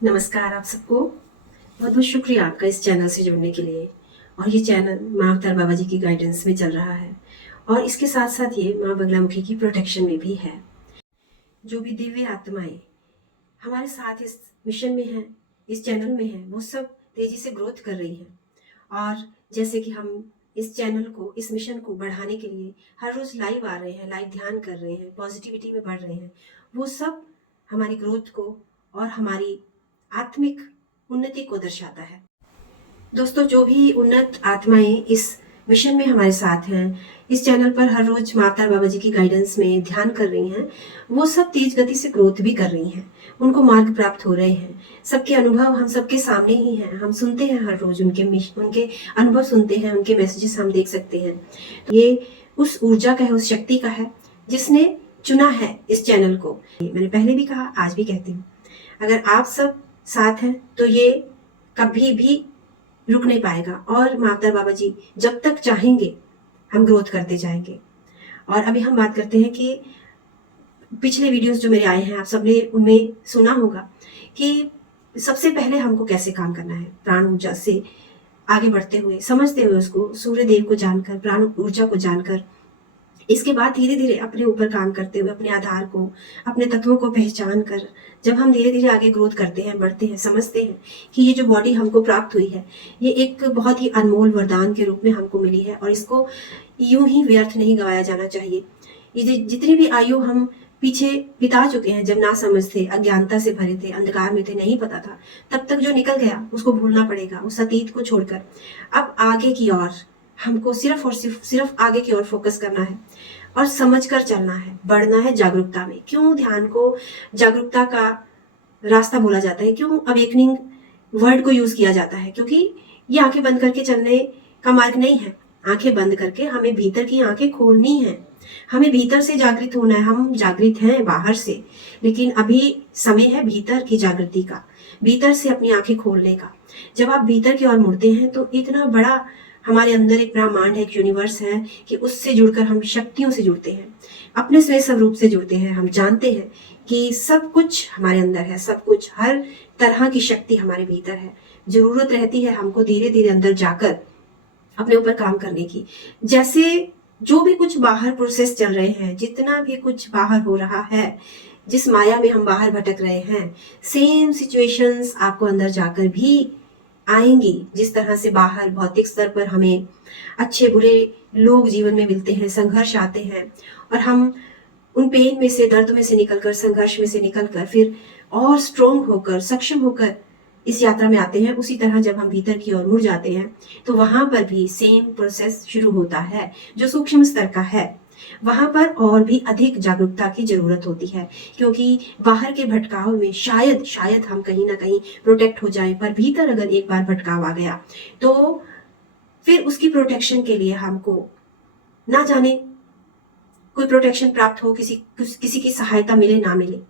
नमस्कार आप सबको। बहुत बहुत शुक्रिया आपका इस चैनल से जुड़ने के लिए। और ये चैनल माँ अवतार बाबा जी की गाइडेंस में चल रहा है और इसके साथ साथ ये माँ बगलामुखी की प्रोटेक्शन में भी है। जो भी दिव्य आत्माएं हमारे साथ इस मिशन में हैं, इस चैनल में हैं, वो सब तेजी से ग्रोथ कर रही हैं। और जैसे कि हम इस चैनल को, इस मिशन को बढ़ाने के लिए हर रोज लाइव आ रहे हैं, लाइव ध्यान कर रहे हैं, पॉजिटिविटी में बढ़ रहे हैं, वो सब हमारी ग्रोथ को और हमारी आत्मिक उन्नति को दर्शाता है। दोस्तों, जो भी उन्नत आत्माएं इस मिशन में हमारे साथ हैं, इस चैनल पर हर रोज माँ अवतार बाबा जी की गाइडेंस में ध्यान कर रही हैं, वो सब तेज गति से ग्रोथ भी कर रही हैं। उनको मार्ग प्राप्त हो रहे हैं। सबके अनुभव हम सबके सामने ही हैं। हम सुनते हैं हर रोज उनके अनुभव सुनते हैं, उनके मैसेजेस हम देख सकते हैं। तो ये उस ऊर्जा का है, उस शक्ति का है जिसने चुना है इस चैनल को। मैंने पहले भी कहा, आज भी कहती हूँ, अगर आप सब साथ हैं तो ये कभी भी रुक नहीं पाएगा। और माँ अवतार बाबा जी जब तक चाहेंगे हम ग्रोथ करते जाएंगे। और अभी हम बात करते हैं कि पिछले वीडियोस जो मेरे आए हैं, आप सबने उनमें सुना होगा कि सबसे पहले हमको कैसे काम करना है। प्राण ऊर्जा से आगे बढ़ते हुए, समझते हुए, उसको सूर्य देव को जानकर, प्राण ऊर्जा को जानकर, इसके बाद धीरे धीरे अपने ऊपर काम करते हुए, अपने आधार को, अपने तत्वों को पहचान कर, जब हम धीरे धीरे आगे ग्रोथ करते हैं, बढ़ते हैं, समझते हैं कि ये जो बॉडी हमको प्राप्त हुई है, ये एक बहुत ही अनमोल वरदान के रूप में हमको मिली है और इसको यूं ही व्यर्थ नहीं गवाया जाना चाहिए। ये जितनी भी आयु हम पीछे बिता चुके हैं, जब ना समझ थे, अज्ञानता से भरे थे, अंधकार में थे, नहीं पता था, तब तक जो निकल गया उसको भूलना पड़ेगा, उस अतीत को छोड़कर अब आगे की ओर हमको सिर्फ और सिर्फ आगे की ओर फोकस करना है और समझ कर चलना है, बढ़ना है जागरूकता में। क्यों ध्यान को जागरूकता का रास्ता बोला जाता है, क्यों अवेकनिंग वर्ड को यूज किया जाता है? क्योंकि ये आंखें बंद करके चलने का मार्ग नहीं है। आंखें बंद करके हमें भीतर की आंखें खोलनी है, हमें भीतर से जागृत होना है। हम जागृत हैं बाहर से, लेकिन अभी समय है भीतर की जागृति का, भीतर से अपनी आंखें खोलने का। जब आप भीतर की ओर मुड़ते हैं तो इतना बड़ा हमारे अंदर एक ब्रह्मांड है, एक यूनिवर्स है कि उससे जुड़कर हम शक्तियों से जुड़ते हैं, अपने स्वयं स्वरूप से जुड़ते हैं। हम जानते हैं कि सब कुछ हमारे अंदर है, सब कुछ, हर तरह की शक्ति हमारे भीतर है। जरूरत रहती है हमको धीरे धीरे अंदर जाकर अपने ऊपर काम करने की। जैसे जो भी कुछ बाहर प्रोसेस चल रहे हैं, जितना भी कुछ बाहर हो रहा है, जिस माया में हम बाहर भटक रहे हैं, सेम सिचुएशंस आपको अंदर जाकर भी आएंगी। जिस तरह से बाहर भौतिक स्तर पर हमें अच्छे बुरे लोग जीवन में मिलते हैं, संघर्ष आते हैं और हम उन पेन में से, दर्द में से निकलकर, संघर्ष में से निकलकर फिर और स्ट्रोंग होकर, सक्षम होकर इस यात्रा में आते हैं, उसी तरह जब हम भीतर की ओर मुड़ जाते हैं तो वहां पर भी सेम प्रोसेस शुरू होता है जो सूक्ष्म स्तर का है। वहां पर और भी अधिक जागरूकता की जरूरत होती है, क्योंकि बाहर के भटकाव में शायद हम कहीं ना कहीं प्रोटेक्ट हो जाएं, पर भीतर अगर एक बार भटकाव आ गया तो फिर उसकी प्रोटेक्शन के लिए हमको ना जाने कोई प्रोटेक्शन प्राप्त हो, किसी की सहायता मिले ना मिले,